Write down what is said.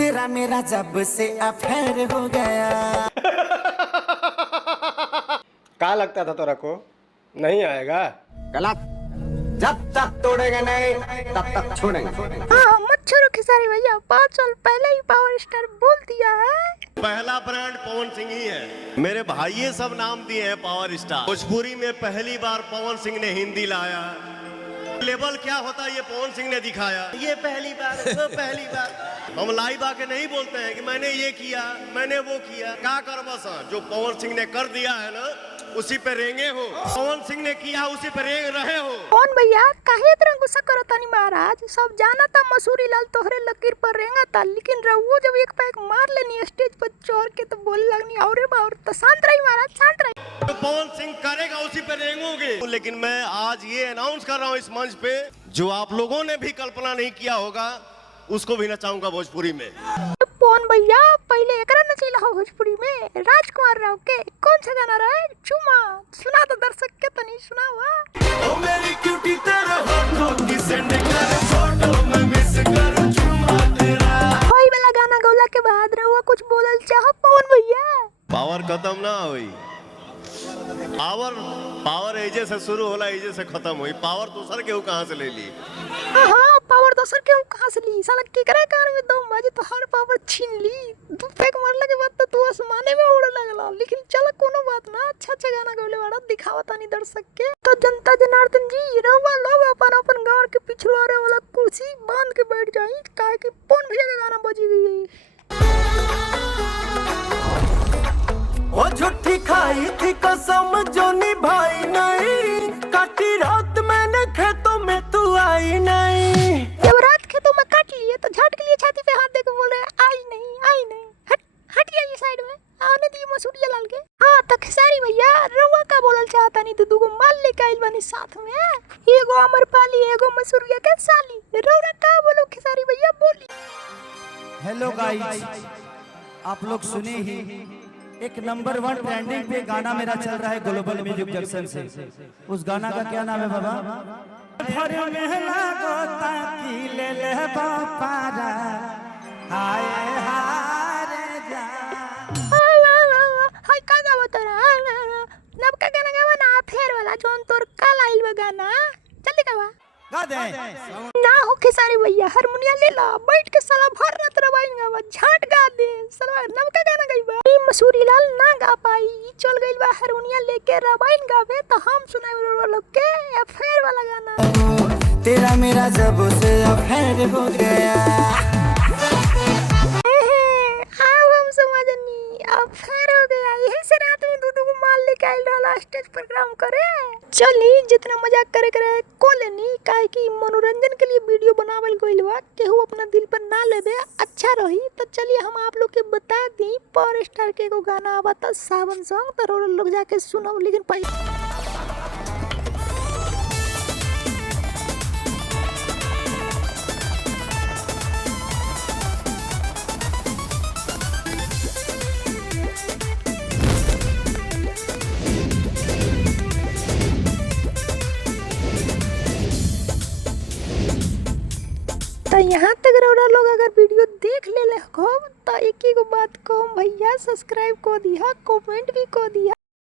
तेरा मेरा जब से अफेयर हो गया। क्या लगता था तेरा को नहीं आएगा? गलत। जब तक तोड़ेंगे नहीं तब तक छोड़ेंगे। हाँ मत छोड़ो खेसारी भैया, 5 साल पहले ही पावर स्टार बोल दिया है। पहला ब्रांड पवन सिंह ही है। मेरे भाई ये सब नाम दिए हैं पावर स्टार। भोजपुरी में पहली बार पवन सिंह ने हिंदी लाया। लेवल क्या होता है ये पवन सिंह ने दिखाया। ये पहली बार, वो पहली बार। हम लाइव आके नहीं बोलते हैं कि मैंने ये किया, मैंने वो किया। क्या कर बस जो पवन सिंह ने कर दिया है ना उसी पे रेंगे हो। पवन सिंह ने किया उसी पे रेंग रहे हो। कौन भैया काहे इतना गुस्सा करो तानी महाराज? सब जाना था मसूरी लाल तोहरे लकीर पर रेंगा था, लेकिन रहुओ जब एक पैक मार लेनी स्टेज पर चढ़ के तो बोले लगनी और बार। तो शांत रही महाराज, शांत रही। तो पवन सिंह करेगा उसी पे रेंगोगे। लेकिन मैं आज ये अनाउंस कर रहा हूँ इस मंच पे, जो आप लोगों ने भी कल्पना नहीं किया होगा उसको भी नचाऊंगा भोजपुरी में। कौन भैया पहले एकरा नचीला हो भोजपुरी में? राजकुमार राव के कौन सा गाना रहा? चुमा सुना तो दर्शक के तो नहीं सुनावा। ओ मेरी क्यूटी तेरे होठों की सेंड कर फोटो में मिस कर चुमा तेरा। होई वाला गाना गौला के बाद रहुआ कुछ बोलल चाह पवन भैया? पावर खत्म ना हुई। पावर एजे से शुरू होला, एजे से खत्म हुई। पावर दूसर के कहां से ले ली? हाँ पावर दोसर के कहां से ली? साला केकरा कार में दम बाजे तो हर पावर छीन ली। तू फेंक मारला के बाद तो तू आसमाने में उड़े लगला। लेकिन चल कोनो बात ना, अच्छा गाना गौले वाला दिखावा तानी दर्शक के। तो जनता जनार्दन जी रहुआ लोग अपन अपन गांव के पिछवाड़े वाला कुर्सी बांध के बैठ जाई, काहे कि पवन भैया का गाना बजी गई। वो झूठी खाई थी कसम जो निभाई नहीं, काटी रात मैंने खेतों में तू आई नहीं। जब रात खेतों में काट लिए तो झट के लिए छाती पे हाथ देके बोल रहे आई नहीं, आई नहीं। हट हटिए ये साइड में, आने दिए मसूरिया लाल के। हाँ तो खेसारी भैया रउआ का बोलल चाहता नहीं? तो दूगो माल लेके आइल बानी साथ में, एगो अमरपाली एगो मसूरिया के साली। रउरा का बोलो खेसारी भैया बोली। हेलो गाइस, आप लोग सुने ही एक नंबर 1 ट्रेंडिंग पे गाना मेरा चल रहा है ग्लोबल म्यूजिक जंक्शन से। उस गाना का क्या नाम है बाबा? हाय का गावत रहा? नबका गाना गावा ना, फेर वाला जोन तोर काल आइल बा गाना। जल्दी गावा। गा दे। ना हो खेसारी भैया, हारमोनिया ले ला, बैठ के साला भर रात रवाएंगा, झाट गा दे साला। नबका गाना गाइबा ई मसूरी लाल ना गा पाई, ई चल गइल बा हारमोनिया लेके रवाइन गावे। तो हम सुनाए लोग के अफेयर वाला गाना। तेरा मेरा जब से अफेयर हो गया। अब हम समझनी अफेयर हो गया। यही से रात में दूध को माल लेके आइल रहा स्टेज प्रोग्राम करे। चली जितना मजाक करे करे को लेनी, काहे कि मनोरंजन के लिए वीडियो बनावल गइल बा, केहू अपना दिल पर ना लेबे अच्छा रही। तो चलिए हम आप लोग के बता दी, पावर स्टार के एगो गाना आवा था सावन सॉन्ग, तो लोग जाके सुनो। लेकिन पहले तो यहाँ तक रउरा लोग अगर वीडियो देख ले हो तो एक ही बात कहूँ भैया, सब्सक्राइब को दिया, कमेंट भी को दिया।